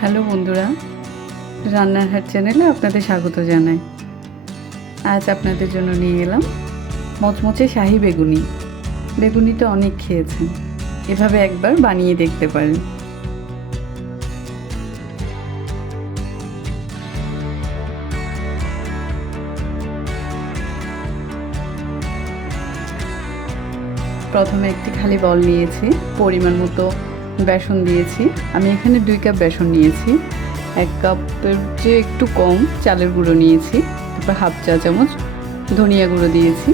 Hello বন্ধুরা রান্নার হাট চ্যানেলে আপনাদের স্বাগত জানাই। আজ আপনাদের জন্য নিয়ে এলাম মচমচে শাহি বেগুনি। বেগুনিটা অনেক খেয়েছেন, এভাবে একবার বানিয়ে দেখতে পারেন। প্রথমে একটি খালি বল নিয়েছি, পরিমাণ মতো বেসন দিয়েছি। আমি এখানে দুই কাপ বেসন নিয়েছি। এক কাপের যে একটু কম চালের গুঁড়ো নিয়েছি। তারপর হাফ চা চামচ ধনিয়া গুঁড়ো দিয়েছি।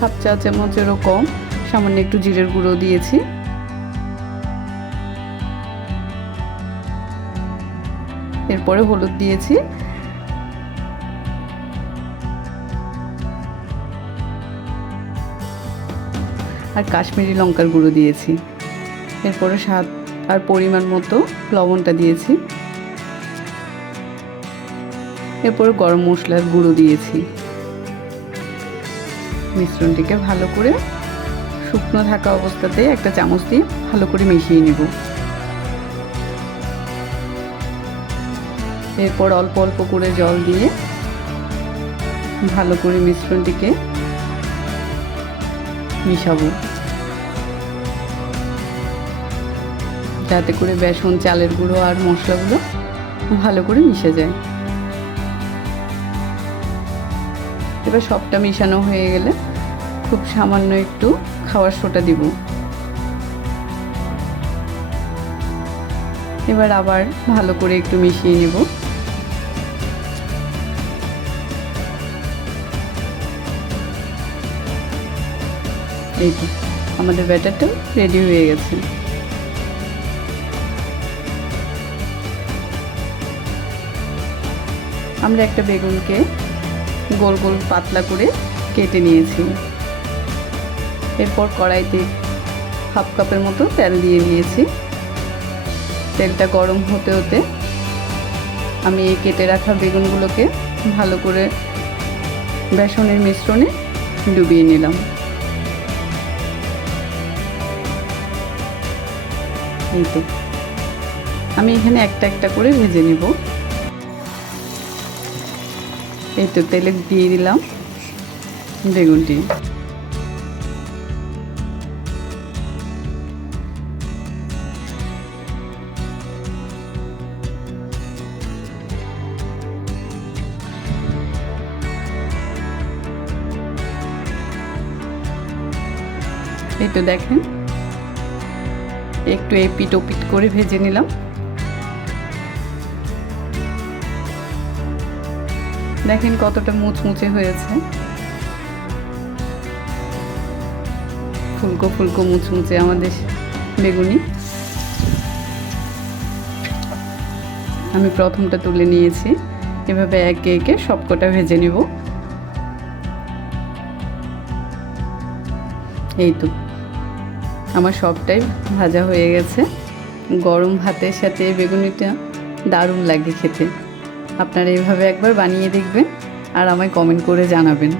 হাফ চা চামচেরও কম, সামান্য একটু জিরের গুঁড়ো দিয়েছি। এরপরে হলুদ দিয়েছি। আর কাশ্মীরি লঙ্কার গুঁড়ো দিয়েছি। এরপরে স্বাদ আর পরিমাণ মতো লবণটা দিয়েছি। এরপরে গরম মশলার গুঁড়ো দিয়েছি। মিশ্রণটিকে ভালো করে শুকনো থাকা অবস্থাতে একটা চামচ দিয়ে ভালো করে মিশিয়ে নেব। এরপর অল্প অল্প করে জল দিয়ে ভালো করে মিশ্রণটিকে মিশাবো। যাতে করে বেসন, চালের গুঁড়ো আর মশলাগুলো ভালো করে মিশে যায়। এবার সবটা মিশানো হয়ে গেলে খুব সামান্য একটু খাওয়ার সোটা দিব। এবার আবার ভালো করে একটু মিশিয়ে নেব। এই আমাদের ব্যাটারটা রেডি হয়ে গেছে। আমরা একটা বেগুনকে গোল গোল পাতলা করে কেটে নিয়েছি। এরপর কড়াইতে হাফ কাপের মতো তেল দিয়ে দিয়েছি। তেলটা গরম হতে হতে আমি এই কেটে রাখা বেগুনগুলোকে ভালো করে বেসনের মিশ্রণে ডুবিয়ে নিলাম। আমি এখানে একটা একটা করে ভেজে নেব। এই তো তেলে দিয়ে দিলাম বেগুনটি। এই তো দেখেন, একটু এপিট ওপিট করে ভেজে নিলাম। দেখেন কতটা মুচমুচে হয়েছে। ফুলকো ফুলকো মুচমুচে আমাদের বেগুনি। আমি প্রথমটা তুলে নিয়েছি। এভাবে একে একে সবকটা ভেজে নিব। এই তো। আমার সবটাই ভাজা হয়ে গেছে। গরম ভাতের সাথে বেগুনিটা দারুণ লাগে খেতে। আপনারা এইভাবে একবার বানিয়ে দেখবেন আর আমায় কমেন্ট করে জানাবেন।